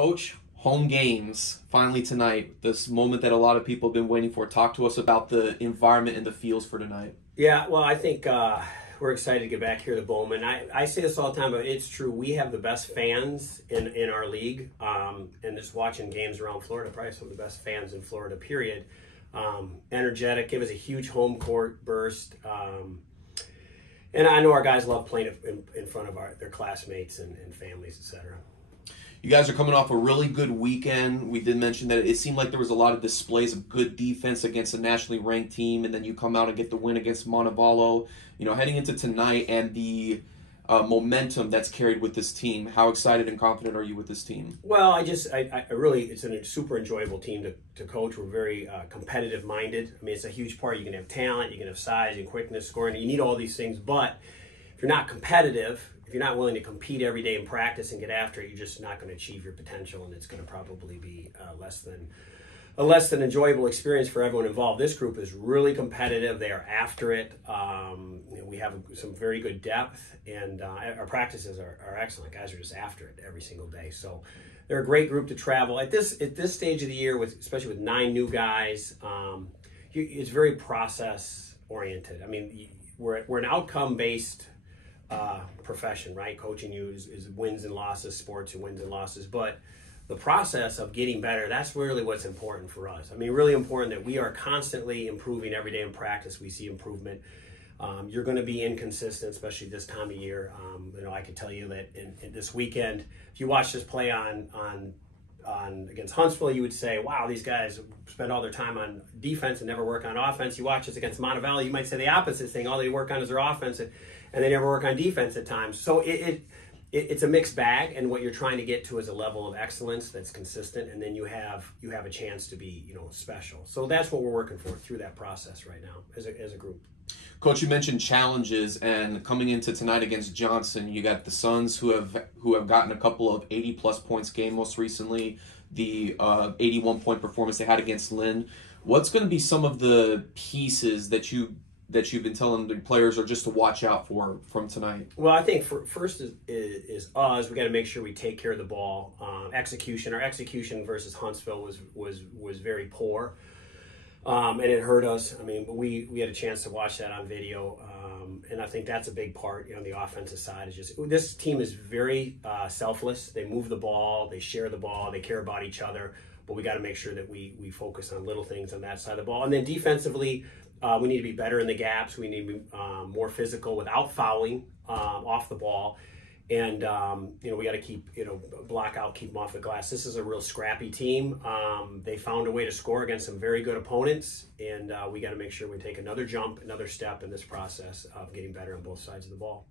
Coach, home games finally tonight. This moment that a lot of people have been waiting for. Talk to us about the environment and the feels for tonight. Yeah, well, I think we're excited to get back here to Bowman. I say this all the time, but it's true. We have the best fans in our league, and just watching games around Florida, probably some of the best fans in Florida, period. Energetic. It was a huge home court burst. And I know our guys love playing in front of their classmates and families, etc. You guys are coming off a really good weekend. We did mention that it seemed like there was a lot of displays of good defense against a nationally ranked team, and then you come out and get the win against Montevallo. You know, heading into tonight and the momentum that's carried with this team, how excited and confident are you with this team? Well, I really, it's a super enjoyable team to coach. We're very competitive minded. I mean, it's a huge part. You can have talent, you can have size and quickness, scoring. You need all these things, but if you're not competitive, if you're not willing to compete every day in practice and get after it, you're just not going to achieve your potential, and it's going to probably be a less than enjoyable experience for everyone involved. This group is really competitive. They are after it. We have some very good depth, and our practices are excellent. Guys are just after it every single day. So they're a great group to travel at this stage of the year, especially with 9 new guys. It's very process oriented. I mean, we're an outcome based profession, right? Coaching is wins and losses, sports and wins and losses, but the process of getting better, that's really what's important for us. I mean, really important that we are constantly improving every day in practice. We see improvement. You're going to be inconsistent, especially this time of year. I can tell you that in this weekend, if you watch this play on against Huntsville, you would say, wow, these guys spend all their time on defense and never work on offense. You watch this against Montevallo, you might say the opposite thing. All they work on is their offense, and they never work on defense at times. So it's a mixed bag, and what you're trying to get to is a level of excellence that's consistent, and then you have a chance to be special. So that's what we're working for through that process right now as a group. Coach, you mentioned challenges, and coming into tonight against Johnson, you got the Suns who have gotten a couple of 80-plus points game most recently, the 81-point performance they had against Lynn. What's going to be some of the pieces that you've been telling the players are just to watch out for from tonight? Well, I think first is us. We got to make sure we take care of the ball. Execution. Our execution versus Huntsville was very poor. And it hurt us. I mean, we had a chance to watch that on video, and I think that's a big part on the offensive side. Is just this team is very selfless. They move the ball, they share the ball, they care about each other. But we got to make sure that we focus on little things on that side of the ball. And then defensively, we need to be better in the gaps. We need to be more physical without fouling off the ball. And, we got to keep, block out, keep them off the glass. This is a real scrappy team. They found a way to score against some very good opponents, and we got to make sure we take another jump, another step in this process of getting better on both sides of the ball.